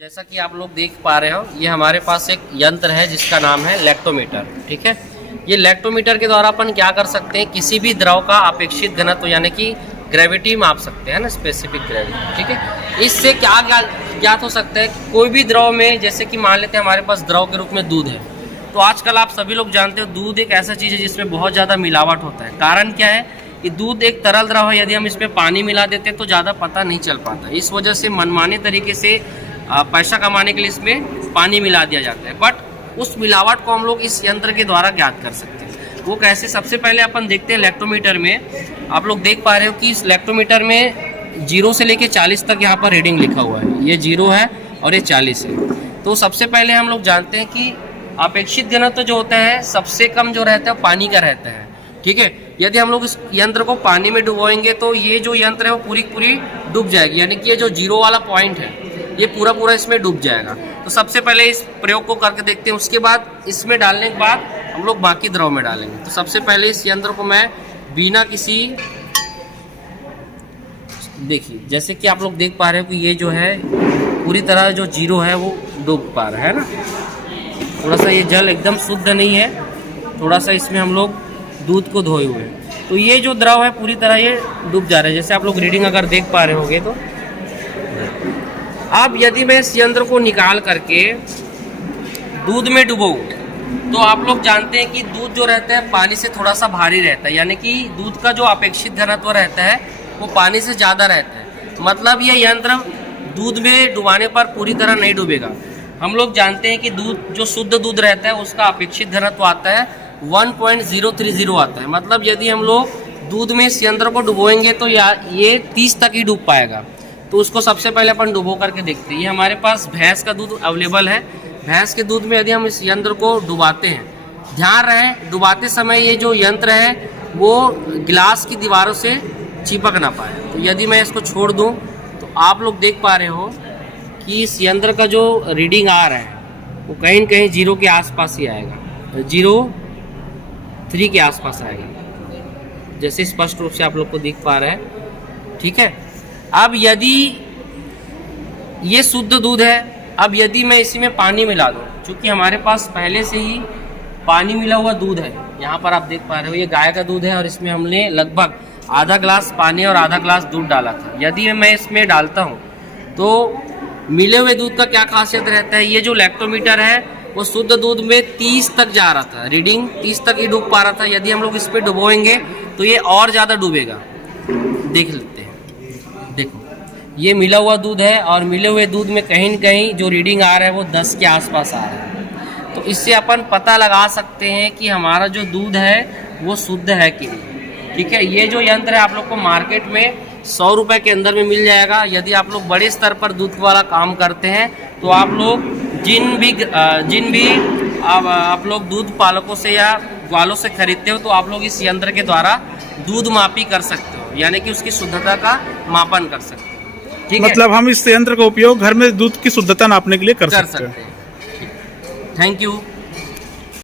जैसा कि आप लोग देख पा रहे हो, ये हमारे पास एक यंत्र है जिसका नाम है लैक्टोमीटर। ठीक है, ये लैक्टोमीटर के द्वारा अपन क्या कर सकते हैं, किसी भी द्रव का अपेक्षित घनत्व यानी कि ग्रेविटी माप सकते हैं ना, स्पेसिफिक ग्रेविटी। ठीक है, इससे क्या ज्ञात हो सकता है, कोई भी द्रव में, जैसे कि मान लेते हैं हमारे पास द्रव के रूप में दूध है, तो आजकल आप सभी लोग जानते हो दूध एक ऐसा चीज़ है जिसमें बहुत ज़्यादा मिलावट होता है। कारण क्या है कि दूध एक तरल द्रव है, यदि हम इसमें पानी मिला देते हैं तो ज़्यादा पता नहीं चल पाता। इस वजह से मनमाने तरीके से पैसा कमाने के लिए इसमें पानी मिला दिया जाता है, बट उस मिलावट को हम लोग इस यंत्र के द्वारा ज्ञात कर सकते हैं। वो कैसे, सबसे पहले अपन देखते हैं लैक्टोमीटर में। आप लोग देख पा रहे हो कि इस लैक्टोमीटर में 0 से लेके 40 तक यहाँ पर रीडिंग लिखा हुआ है। ये 0 है और ये 40 है। तो सबसे पहले हम लोग जानते हैं कि अपेक्षित घनत्व जो होता है सबसे कम जो रहता है पानी का रहता है। ठीक है, यदि हम लोग इस यंत्र को पानी में डुबोएंगे तो ये जो यंत्र है वो पूरी डूब जाएगी, यानी कि ये जो 0 वाला पॉइंट है ये पूरा इसमें डूब जाएगा। तो सबसे पहले इस प्रयोग को करके देखते हैं, उसके बाद इसमें डालने के बाद हम लोग बाकी द्रव में डालेंगे। तो सबसे पहले इस यंत्र को मैं बिना किसी, देखिए जैसे कि आप लोग देख पा रहे हो कि ये जो है पूरी तरह जो 0 है वो डूब पा रहा है ना। थोड़ा सा ये जल एकदम शुद्ध नहीं है, थोड़ा सा इसमें हम लोग दूध को धोए हुए हैं, तो ये जो द्रव है पूरी तरह ये डूब जा रहा है। जैसे आप लोग रीडिंग अगर देख पा रहे होंगे तो अब यदि मैं इस यंत्र को निकाल करके दूध में डुबोऊं तो आप लोग जानते हैं कि दूध जो रहता है पानी से थोड़ा सा भारी रहता है, यानी कि दूध का जो अपेक्षित घनत्व रहता है वो पानी से ज़्यादा रहता है। मतलब ये यंत्र दूध में डुबाने पर पूरी तरह नहीं डूबेगा। हम लोग जानते हैं कि दूध जो शुद्ध दूध रहता है उसका अपेक्षित घनत्व आता है 1.030 आता है। मतलब यदि हम लोग दूध में इस यंत्र को डुबोएंगे तो ये 30 तक ही डूब पाएगा। तो उसको सबसे पहले अपन डुबो करके देखते हैं। ये हमारे पास भैंस का दूध अवेलेबल है। भैंस के दूध में यदि हम इस यंत्र को डुबाते हैं, ध्यान रहे डुबाते समय ये जो यंत्र है वो गिलास की दीवारों से चिपक ना पाए। तो यदि मैं इसको छोड़ दूं तो आप लोग देख पा रहे हो कि इस यंत्र का जो रीडिंग आ रहा है वो कहीं न कहीं 0 के आसपास ही आएगा, 0.3 के आसपास आएगा, जैसे स्पष्ट रूप से आप लोग को दिख पा रहे हैं। ठीक है, अब यदि ये शुद्ध दूध है, अब यदि मैं इसी में पानी मिला दूं, क्योंकि हमारे पास पहले से ही पानी मिला हुआ दूध है, यहाँ पर आप देख पा रहे हो ये गाय का दूध है और इसमें हमने लगभग आधा ग्लास पानी और आधा ग्लास दूध डाला था। यदि मैं इसमें डालता हूँ तो मिले हुए दूध का क्या खासियत रहता है, ये जो लैक्टोमीटर है वो शुद्ध दूध में 30 तक जा रहा था, रीडिंग 30 तक ही डूब पा रहा था। यदि हम लोग इस पर डुबोएंगे तो ये और ज़्यादा डूबेगा। देख लेते हैं, देखो ये मिला हुआ दूध है और मिले हुए दूध में कहीं न कहीं जो रीडिंग आ रहा है वो 10 के आसपास आ रहा है। तो इससे अपन पता लगा सकते हैं कि हमारा जो दूध है वो शुद्ध है कि नहीं। ठीक है, ये जो यंत्र है आप लोग को मार्केट में 100 रुपये के अंदर में मिल जाएगा। यदि आप लोग बड़े स्तर पर दूध वाला काम करते हैं तो आप लोग जिन भी आप लोग दूध पालकों से या ग्वालों से खरीदते हो तो आप लोग इस यंत्र के द्वारा दूध मापी कर सकते हो, यानी कि उसकी शुद्धता का मापन कर सकते हो। ठीक है, मतलब हम इस यंत्र का उपयोग घर में दूध की शुद्धता नापने के लिए कर सकते हैं। Thank you.